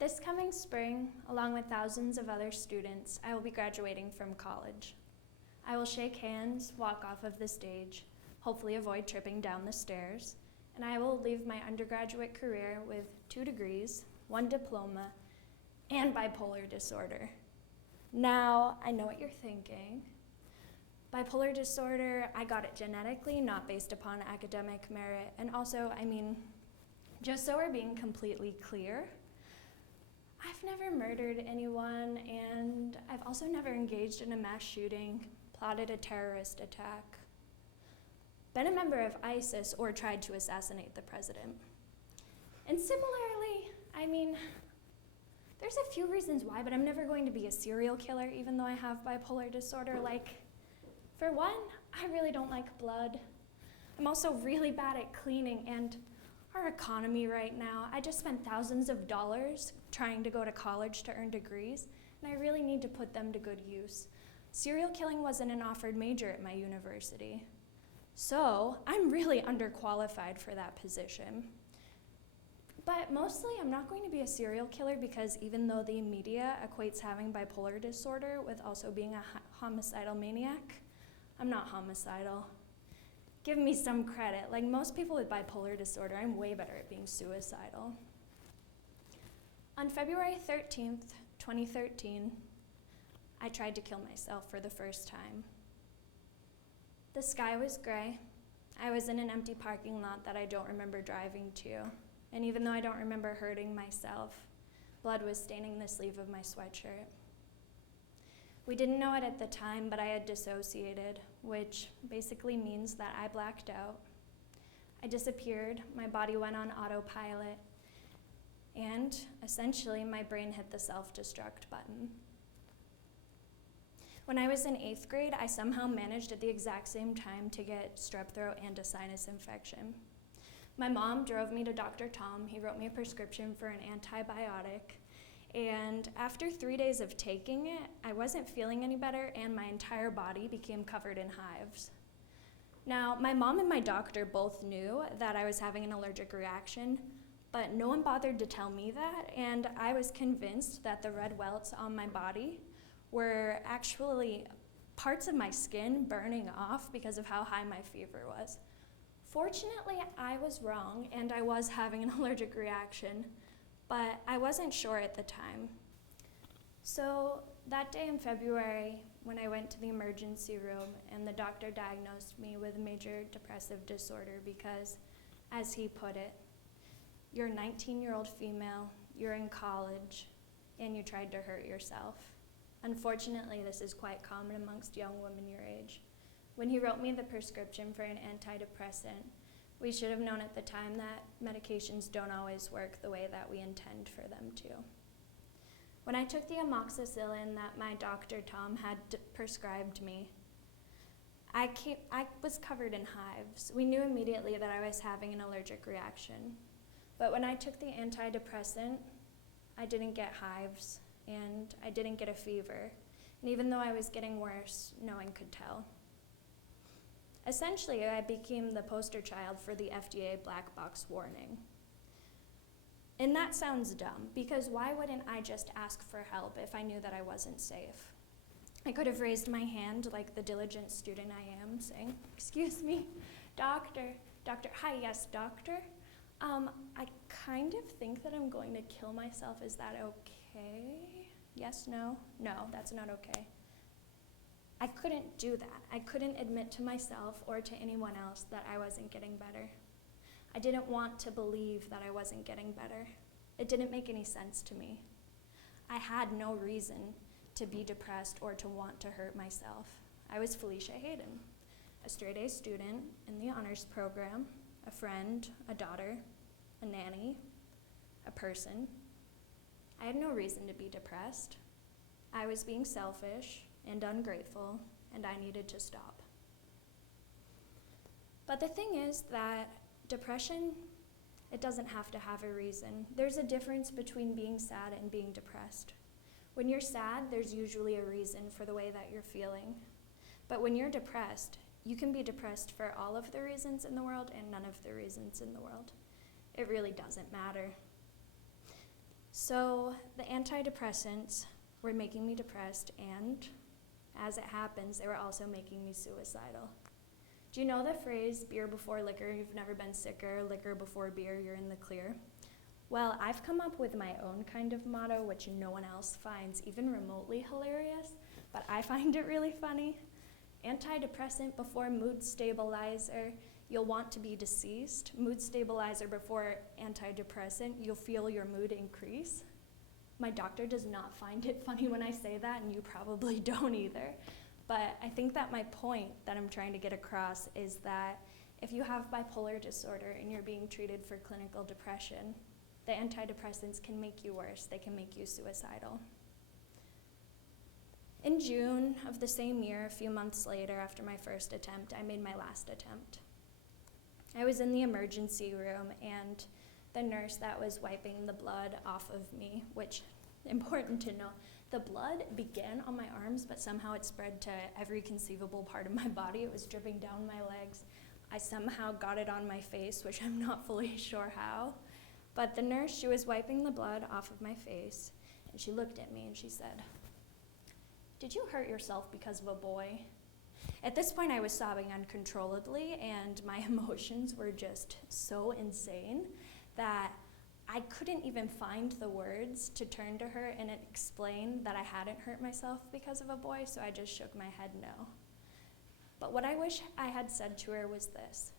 This coming spring, along with thousands of other students, I will be graduating from college. I will shake hands, walk off of the stage, hopefully avoid tripping down the stairs, and I will leave my undergraduate career with 2 degrees, 1 diploma, and bipolar disorder. Now, I know what you're thinking. Bipolar disorder, I got it genetically, not based upon academic merit. And also, just so we're being completely clear, I've never murdered anyone, and I've also never engaged in a mass shooting, plotted a terrorist attack, been a member of ISIS, or tried to assassinate the president. And similarly, there's a few reasons why, but I'm never going to be a serial killer even though I have bipolar disorder. For one, I really don't like blood. I'm also really bad at cleaning, and our economy right now, I just spent thousands of dollars trying to go to college to earn degrees, and I really need to put them to good use. Serial killing wasn't an offered major at my university. So I'm really underqualified for that position. But mostly I'm not going to be a serial killer because even though the media equates having bipolar disorder with also being a homicidal maniac, I'm not homicidal. Give me some credit. Like most people with bipolar disorder, I'm way better at being suicidal. On February 13th, 2013, I tried to kill myself for the first time. The sky was gray. I was in an empty parking lot that I don't remember driving to. And even though I don't remember hurting myself, blood was staining the sleeve of my sweatshirt. We didn't know it at the time, but I had dissociated, which basically means that I blacked out. I disappeared, my body went on autopilot, and essentially my brain hit the self-destruct button. When I was in 8th grade, I somehow managed at the exact same time to get strep throat and a sinus infection. My mom drove me to Dr. Tom. He wrote me a prescription for an antibiotic. And after 3 days of taking it, I wasn't feeling any better, and my entire body became covered in hives. Now, my mom and my doctor both knew that I was having an allergic reaction, but no one bothered to tell me that, and I was convinced that the red welts on my body were actually parts of my skin burning off because of how high my fever was. Fortunately, I was wrong, and I was having an allergic reaction, but I wasn't sure at the time. So that day in February, when I went to the emergency room and the doctor diagnosed me with major depressive disorder because, as he put it, you're a 19-year-old female, you're in college, and you tried to hurt yourself. Unfortunately, this is quite common amongst young women your age. When he wrote me the prescription for an antidepressant, we should have known at the time that medications don't always work the way that we intend for them to. When I took the amoxicillin that my doctor Tom had prescribed me, I was covered in hives. We knew immediately that I was having an allergic reaction. But when I took the antidepressant, I didn't get hives, and I didn't get a fever. And even though I was getting worse, no one could tell. Essentially, I became the poster child for the FDA black box warning. And that sounds dumb, because why wouldn't I just ask for help if I knew that I wasn't safe? I could have raised my hand like the diligent student I am, saying, "Excuse me, doctor, hi, yes, doctor. I kind of think that I'm going to kill myself. Is that okay? Yes, no? No, that's not okay." I couldn't do that. I couldn't admit to myself or to anyone else that I wasn't getting better. I didn't want to believe that I wasn't getting better. It didn't make any sense to me. I had no reason to be depressed or to want to hurt myself. I was Felicia Hayden, a straight-A student in the honors program, a friend, a daughter, a nanny, a person. I had no reason to be depressed. I was being selfish and ungrateful, and I needed to stop. But the thing is that depression, it doesn't have to have a reason. There's a difference between being sad and being depressed. When you're sad, there's usually a reason for the way that you're feeling. But when you're depressed, you can be depressed for all of the reasons in the world and none of the reasons in the world. It really doesn't matter. So the antidepressants were making me depressed, and as it happens, they were also making me suicidal. Do you know the phrase, beer before liquor, you've never been sicker, liquor before beer, you're in the clear? Well, I've come up with my own kind of motto, which no one else finds even remotely hilarious, but I find it really funny. Antidepressant before mood stabilizer, you'll want to be deceased. Mood stabilizer before antidepressant, you'll feel your mood increase. My doctor does not find it funny when I say that, and you probably don't either. But I think that my point that I'm trying to get across is that if you have bipolar disorder and you're being treated for clinical depression, the antidepressants can make you worse. They can make you suicidal. In June of the same year, a few months later after my first attempt, I made my last attempt. I was in the emergency room, and the nurse that was wiping the blood off of me, which, important to know, the blood began on my arms, but somehow it spread to every conceivable part of my body. It was dripping down my legs. I somehow got it on my face, which I'm not fully sure how. But the nurse, she was wiping the blood off of my face, and she looked at me and she said, "Did you hurt yourself because of a boy?" At this point, I was sobbing uncontrollably, and my emotions were just so insane that I couldn't even find the words to turn to her and explain that I hadn't hurt myself because of a boy, so I just shook my head no. But what I wish I had said to her was this: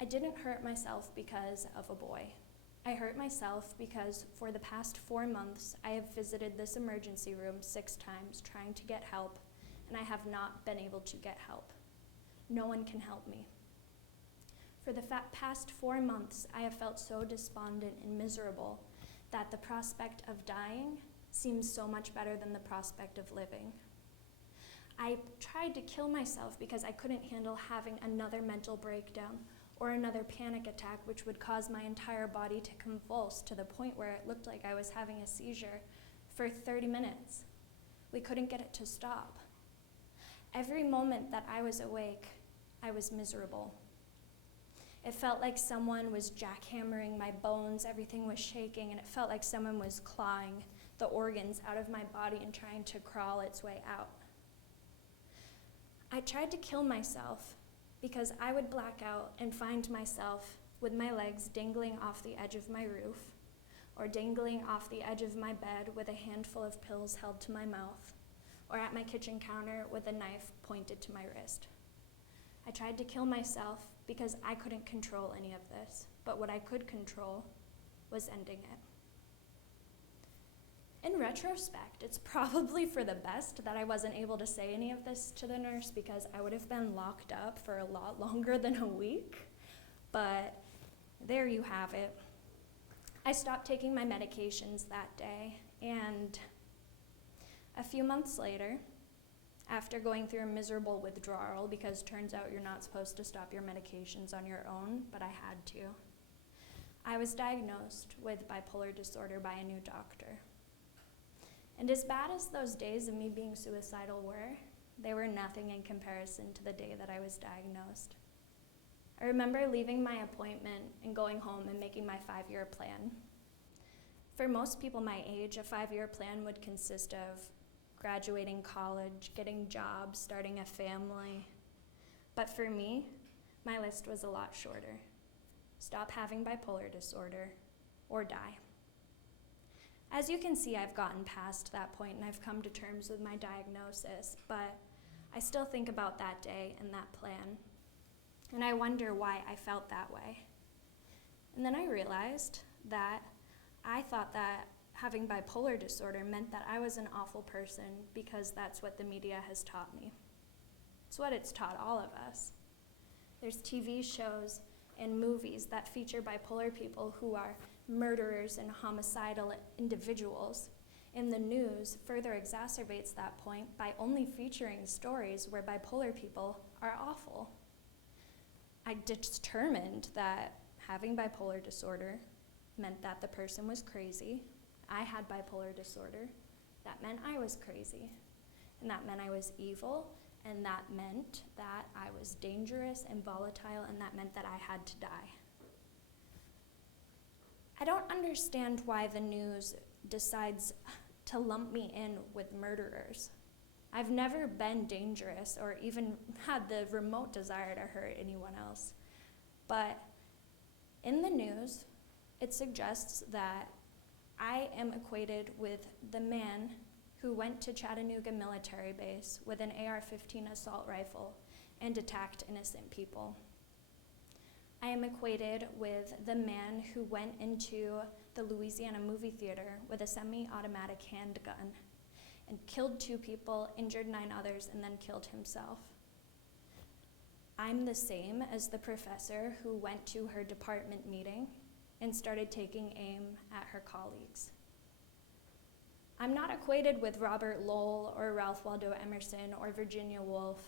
I didn't hurt myself because of a boy. I hurt myself because for the past 4 months, I have visited this emergency room 6 times trying to get help, and I have not been able to get help. No one can help me. For the past 4 months, I have felt so despondent and miserable that the prospect of dying seems so much better than the prospect of living. I tried to kill myself because I couldn't handle having another mental breakdown or another panic attack, which would cause my entire body to convulse to the point where it looked like I was having a seizure for 30 minutes. We couldn't get it to stop. Every moment that I was awake, I was miserable. It felt like someone was jackhammering my bones, everything was shaking, and it felt like someone was clawing the organs out of my body and trying to crawl its way out. I tried to kill myself because I would black out and find myself with my legs dangling off the edge of my roof, or dangling off the edge of my bed with a handful of pills held to my mouth, or at my kitchen counter with a knife pointed to my wrist. I tried to kill myself because I couldn't control any of this, but what I could control was ending it. In retrospect, it's probably for the best that I wasn't able to say any of this to the nurse, because I would have been locked up for a lot longer than a week, but there you have it. I stopped taking my medications that day, and a few months later, after going through a miserable withdrawal, because turns out you're not supposed to stop your medications on your own, but I had to, I was diagnosed with bipolar disorder by a new doctor. And as bad as those days of me being suicidal were, they were nothing in comparison to the day that I was diagnosed. I remember leaving my appointment and going home and making my 5-year plan. For most people my age, a 5-year plan would consist of graduating college, getting jobs, starting a family. But for me, my list was a lot shorter. Stop having bipolar disorder or die. As you can see, I've gotten past that point and I've come to terms with my diagnosis, but I still think about that day and that plan, and I wonder why I felt that way. And then I realized that I thought that having bipolar disorder meant that I was an awful person because that's what the media has taught me. It's what it's taught all of us. There's TV shows and movies that feature bipolar people who are murderers and homicidal individuals. And the news further exacerbates that point by only featuring stories where bipolar people are awful. I determined that having bipolar disorder meant that the person was crazy. I had bipolar disorder. That meant I was crazy. And that meant I was evil. And that meant that I was dangerous and volatile. And that meant that I had to die. I don't understand why the news decides to lump me in with murderers. I've never been dangerous or even had the remote desire to hurt anyone else. But in the news, it suggests that I am equated with the man who went to Chattanooga military base with an AR-15 assault rifle and attacked innocent people. I am equated with the man who went into the Louisiana movie theater with a semi-automatic handgun and killed 2 people, injured 9 others, and then killed himself. I'm the same as the professor who went to her department meeting and started taking aim at her colleagues. I'm not equated with Robert Lowell or Ralph Waldo Emerson or Virginia Woolf,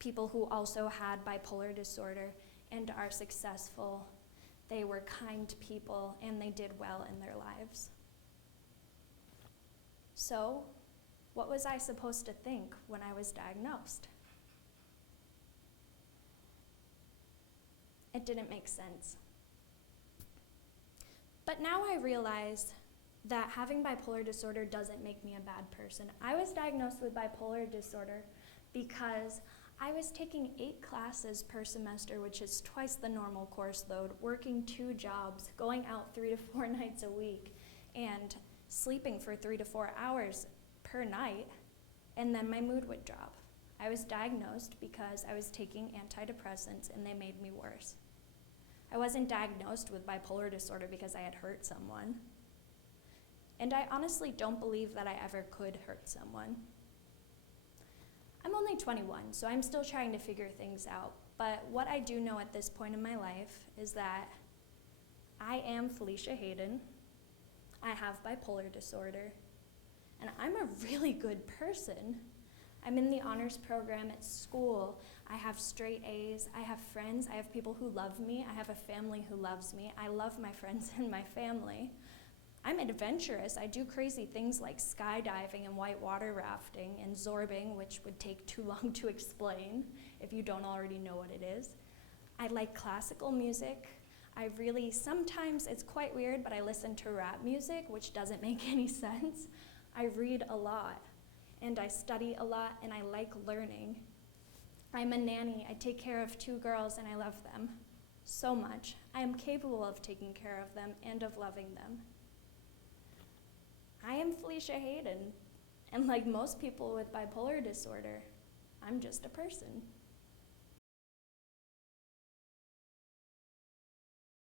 people who also had bipolar disorder and are successful. They were kind people and they did well in their lives. So, what was I supposed to think when I was diagnosed? It didn't make sense. But now I realize that having bipolar disorder doesn't make me a bad person. I was diagnosed with bipolar disorder because I was taking 8 classes per semester, which is twice the normal course load, working 2 jobs, going out 3 to 4 nights a week, and sleeping for 3 to 4 hours per night, and then my mood would drop. I was diagnosed because I was taking antidepressants and they made me worse. I wasn't diagnosed with bipolar disorder because I had hurt someone. And I honestly don't believe that I ever could hurt someone. I'm only 21, so I'm still trying to figure things out. But what I do know at this point in my life is that I am Felicia Hayden. I have bipolar disorder. And I'm a really good person. I'm in the honors program at school. I have straight A's. I have friends. I have people who love me. I have a family who loves me. I love my friends and my family. I'm adventurous. I do crazy things like skydiving and whitewater rafting and zorbing, which would take too long to explain if you don't already know what it is. I like classical music. Sometimes it's quite weird, but I listen to rap music, which doesn't make any sense. I read a lot, and I study a lot, and I like learning. I'm a nanny. I take care of 2 girls, and I love them so much. I am capable of taking care of them and of loving them. I am Felicia Hayden, and like most people with bipolar disorder, I'm just a person.